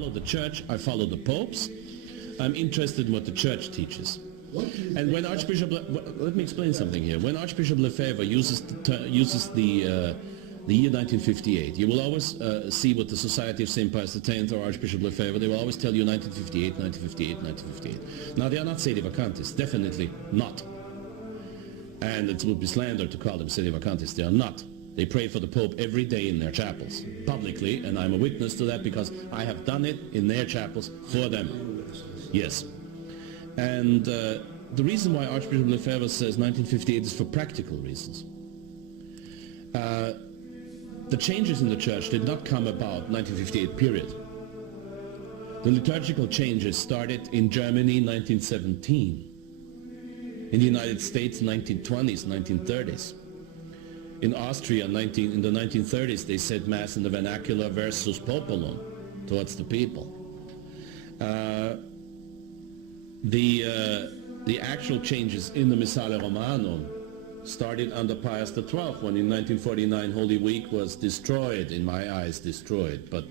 follow the church, I follow the popes. I'm interested in what the church teaches. And when Archbishop, let me explain something here. When Archbishop Lefebvre uses the year 1958, you will always see what the Society of St. Pius X or Archbishop Lefebvre, they will always tell you 1958, 1958, 1958. Now, they are not Sedevacantists, definitely not. And it would be slander to call them Sedevacantists. They are not. They pray for the Pope every day in their chapels, publicly, and I'm a witness to that because I have done it in their chapels for them. Yes. And the reason why Archbishop Lefebvre says 1958 is for practical reasons. The changes in the church did not come about 1958 period. The liturgical changes started in Germany 1917, in the United States 1920s, 1930s. In Austria in the 1930s they said Mass in the vernacular versus populum, towards the people. The actual changes in the Missale Romanum started under Pius XII, when in 1949 Holy Week was destroyed, in my eyes destroyed, but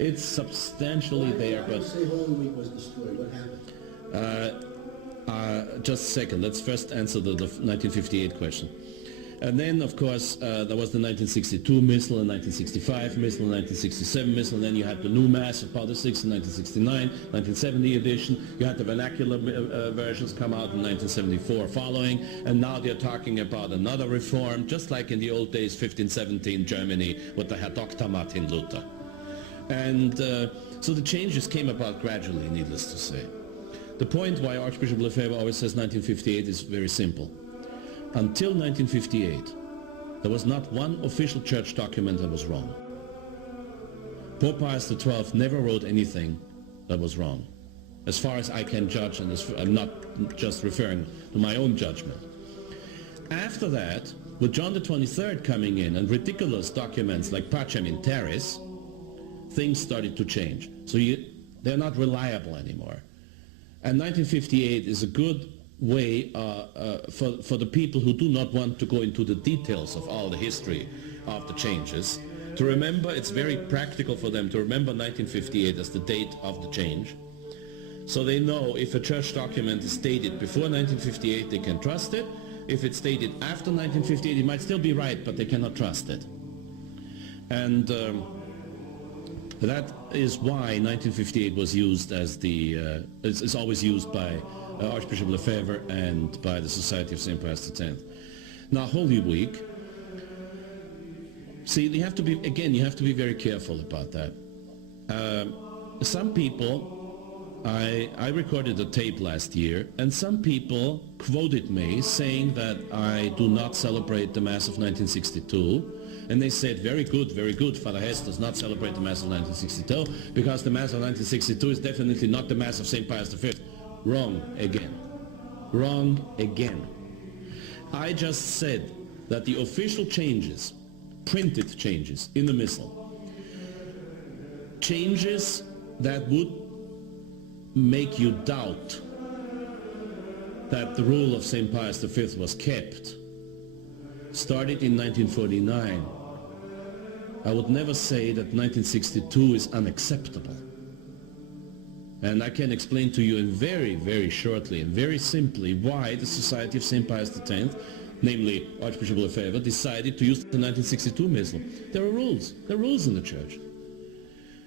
it's substantially there. But say Holy Week was destroyed, what happened? Just a second, let's first answer the 1958 question. And then, of course, there was the 1962 Missal, and 1965 Missal, and 1967 Missal, and then you had the new Mass of Paul VI in 1969, 1970 edition. You had the vernacular versions come out in 1974 following, and now they're talking about another reform, just like in the old days, 1517 Germany, with the Herr Dr. Martin Luther. And so the changes came about gradually, needless to say. The point why Archbishop Lefebvre always says 1958 is very simple. Until 1958, there was not one official church document that was wrong. Pope Pius XII never wrote anything that was wrong, as far as I can judge, and I'm not just referring to my own judgment. After that, with John XXIII coming in and ridiculous documents like Pacem in Terris, things started to change. So they're not reliable anymore. And 1958 is a good way for the people who do not want to go into the details of all the history of the changes to remember. It's very practical for them to remember 1958 as the date of the change, so they know if a church document is dated before 1958 they can trust it. If it's dated after 1958 it might still be right, but they cannot trust it. And that is why 1958 was used as the is always used by Archbishop Lefebvre and by the Society of St. Pius X. Now, Holy Week, see, you have to be very careful about that. Some people, I recorded a tape last year, and some people quoted me saying that I do not celebrate the Mass of 1962, and they said, very good, Father Hesse does not celebrate the Mass of 1962, because the Mass of 1962 is definitely not the Mass of St. Pius V. Wrong again. Wrong again. I just said that the official changes, printed changes in the Missal, changes that would make you doubt that the rule of St. Pius V was kept, started in 1949. I would never say that 1962 is unacceptable. And I can explain to you in very shortly and very simply why the Society of St. Pius X, namely Archbishop Lefebvre, decided to use the 1962 Missal. There are rules in the Church.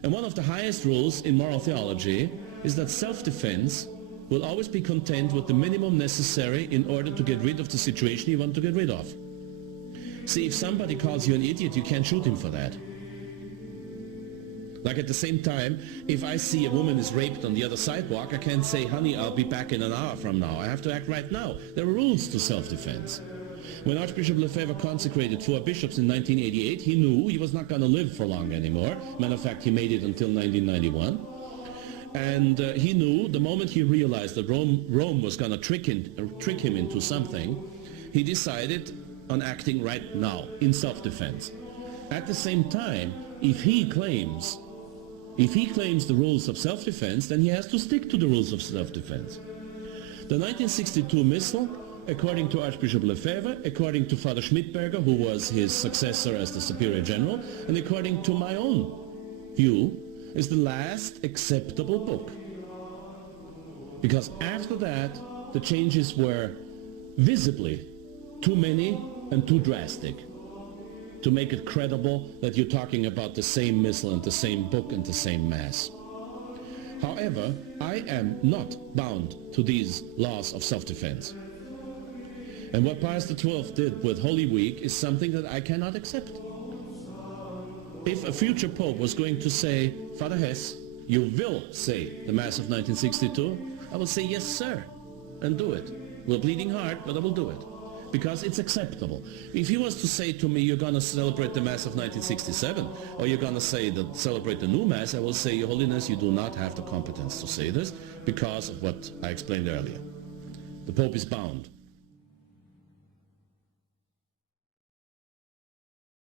And one of the highest rules in moral theology is that self-defense will always be content with the minimum necessary in order to get rid of the situation you want to get rid of. See, if somebody calls you an idiot, you can't shoot him for that. Like at the same time, if I see a woman is raped on the other sidewalk, I can't say, honey, I'll be back in an hour from now. I have to act right now. There are rules to self-defense. When Archbishop Lefebvre consecrated 4 bishops in 1988, he knew he was not going to live for long anymore. Matter of fact, he made it until 1991. And he knew the moment he realized that Rome was going to trick him into something, he decided on acting right now in self-defense. At the same time, if he claims the rules of self-defense, then he has to stick to the rules of self-defense. The 1962 Missal, according to Archbishop Lefebvre, according to Father Schmidberger, who was his successor as the Superior General, and according to my own view, is the last acceptable book. Because after that, the changes were visibly too many and too drastic to make it credible that you're talking about the same missal and the same book and the same Mass. However, I am not bound to these laws of self-defense. And what Pius XII did with Holy Week is something that I cannot accept. If a future Pope was going to say, Father Hesse, you will say the Mass of 1962, I will say, yes, sir, and do it. With a bleeding heart, but I will do it. Because it's acceptable. If he was to say to me, you're going to celebrate the Mass of 1967, or you're going to say that celebrate the new Mass, I will say, Your Holiness, you do not have the competence to say this because of what I explained earlier. The Pope is bound